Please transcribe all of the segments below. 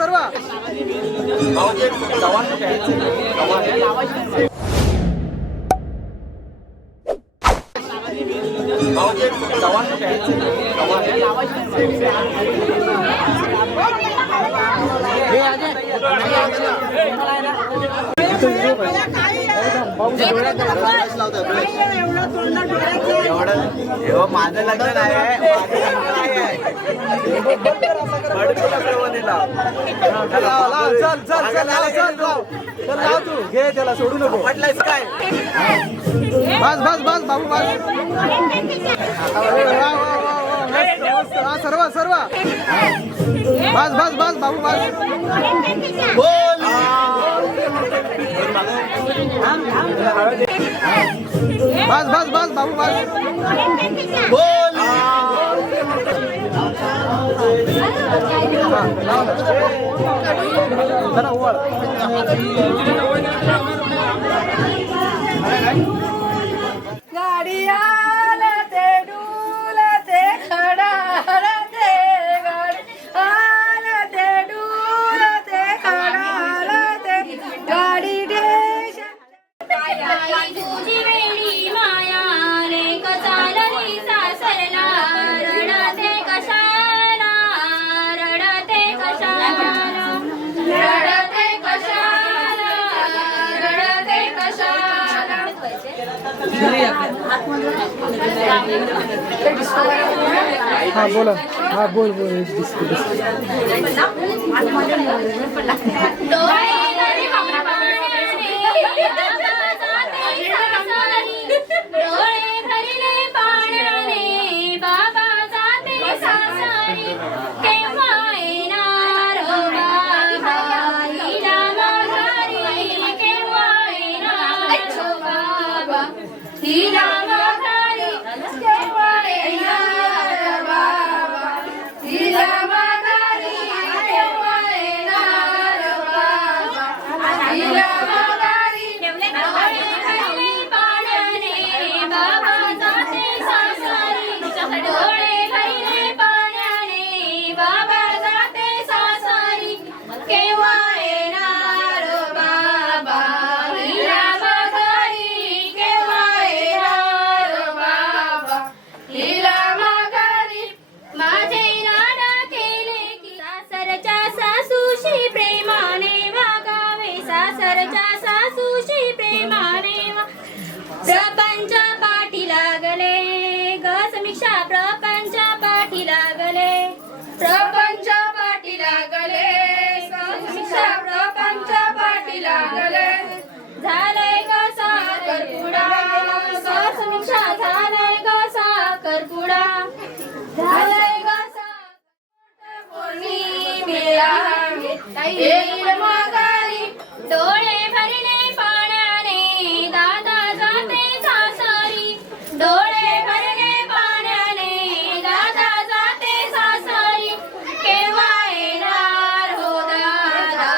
सर्व माझं लग्न नाही चल तू घे त्याला सोडू नको म्हटलंयस काय बस बस बस बाबू बस सर्व सर्व बस बस बस बाबू बस बोल बस बस बस बाबू बस बोल जरा वर गाडी आलते डुलते खडालते गाडी आलते डुलते खडालते गाडी देश तुझी वेळी माया रे कचालली सासरला रडते कशाला रडते कशाला रडते कशाला रडते कशाला हा बोला हा बोल बोल डोळे भरले पाण्याने बाबा जाते सासरी केव्हा येणार बाबा हिला माघारी केव्हा येणार बाबा हिला माघारी केव्हा येणार बाबा हिला माघारी केव्हा येणार बाबा हिला माघारी डोळे भरले पाण्याने बाबा जाते सासरी डोळे भरले पाण्याने बाबा जाते सासरी केव्हा येणार बाबा हिला माघारी केव्हा येणार बाबा हिला माघारी माझे लाड केले की सासरच्या सासूशी प्रेमाने वागावे सासरच्या सासूशी प्रेमाने प्रपंच पाठी लागले ग समीक्षा प्रपंच पाठी लागले प्रपंच पाठी लागले समीक्षा प्रपंच पाठी लागले झालंय ग साखरपुडा समीक्षा झालंय ग साखरपुडा झालंय ग पौर्णिमेला येईल माघारी डोळे भरले पाण्याने दादा जाते सासरी डोळे भरले पाण्याने दादा जाते सासरी केव्हा येणार हो दादा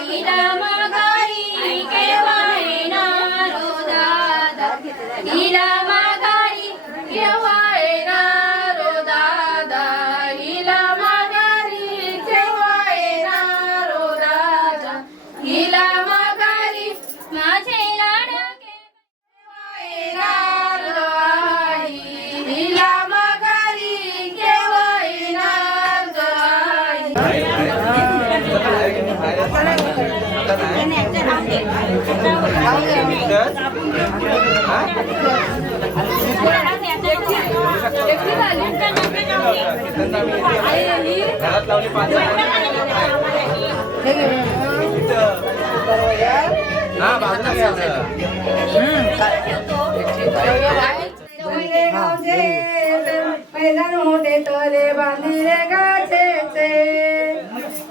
हिला माघारी केव्हा येणार हो दादा हिला माघारी केव्हा येणार हो दादा हिला माघारी केव्हा येणार हो दादा हिला माघारी माझे लाडके केव्हा येणार आई हिला माघारी केव्हा येणार आई घरात लावली पाच हा बाजूला मैदान होते तले बांधिले काचेचे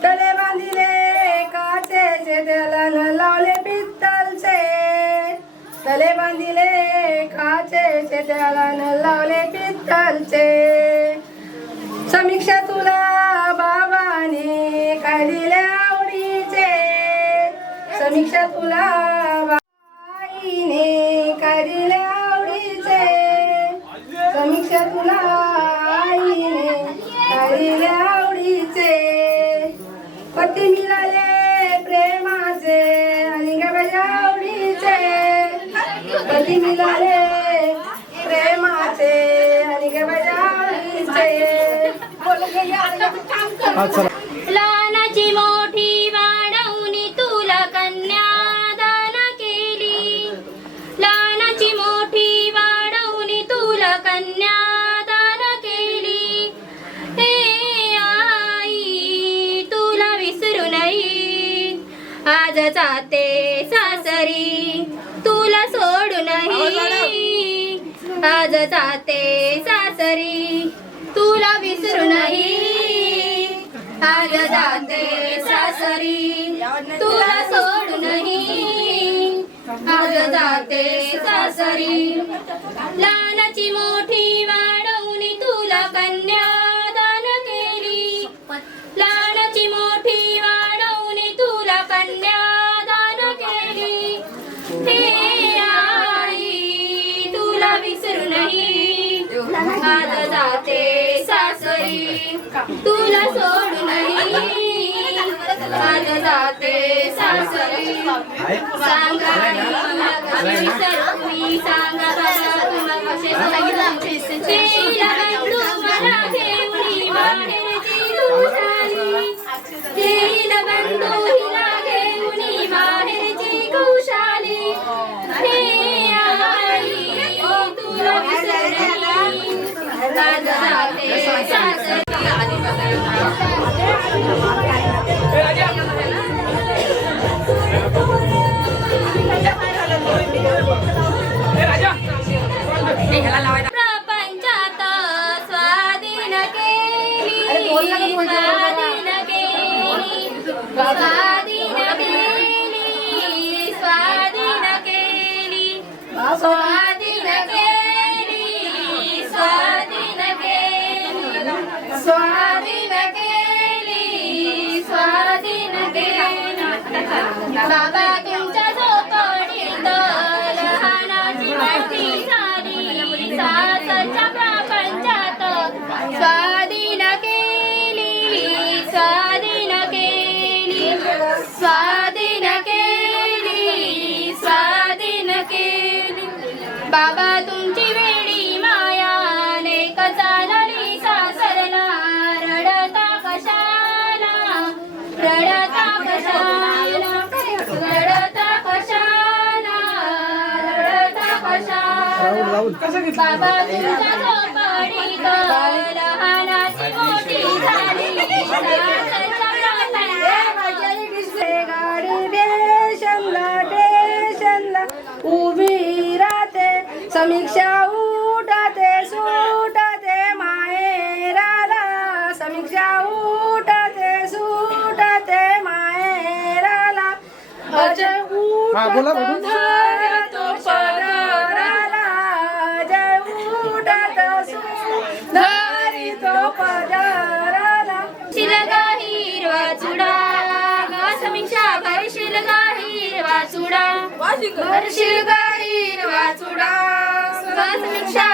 तले बांधिले काचेचे त्याला न लावले पित्तलचे तले बांधिले काचेचे त्याला न लावले पित्तलचे समीक्षा तुला बाबाने काय दिले आवडीचे समीक्षा तुला आईने काय दिले आवडीचे समीक्षा तुला आईने काय दिले आवडीचे पती कधी मिळाले प्रेमाचे आणि गे माझ्या आवडीचे. हा चला. लहानाची मोठी वाढवणी तुला कन्यादान केली. लहानाची मोठी वाढवणी तुला कन्यादान केली. हे आई तुला विसरू नाही. आज जाते सासरी तुला सोडू नाही. आज जाते सासरी तुला विसरू नाही. आज जाते सासरी तुला सोडू नाही. आज जाते सासरी. लहानाची मोठी वाढवणी तुला कन्यादान केली. लहानाची मोठी वाढवणी तुला कन्यादान केली. हे आई तुला विसरू नाही. आज जाते सासरी तुला सोडू नाही. आज जाते सासरी. सांगा लक्ष्मी सरस्वती सांगा बाबा तुला कसे सोडू. तेला बंधू मला घेऊन माहेरची खुशाली. तेला बंधू हिला घेऊन माहेरची खुशाली. हे आई तुला विसरू नाही. आज जाते सासरी. प्रपंचात स्वाधीन केली. स्वाधीन केली. स्वाधीन केली. स्वाधीन केली. स्वाधीन केली. स्वाधीन केली. स्वाधीन केली. स्वाधीन केली. बाबा तुमच्या झोपडीत लहानाची मोठी झाली. सासरच्या प्रपंचात स्वाधीन केली. स्वाधीन केली. स्वाधीन केली. स्वाधीन केली. बाबा तुमची वेडी माया लेक चालली सासरला. रडता कशाला. रडता कशाला. रडता कशाला. रडता कशाला. बाबा तुमच्या झोपडीत लहानाची मोठी झाली. सासरच्या प्रपंचात गाडी स्टेशनला उभी राहते. समीक्षा उठते सुटते माहेराला. समीक्षा उठते सुटते माहेराला. अजय हा, बोला, बोला. उठत तो पदराला. अजय उठत सुधारी तो पदराला. शिलगा हिरवा चुडा ग समीक्षा भरशील गा हिरवा चुडा. भरशील गा हिरवा चुडा ग समीक्षा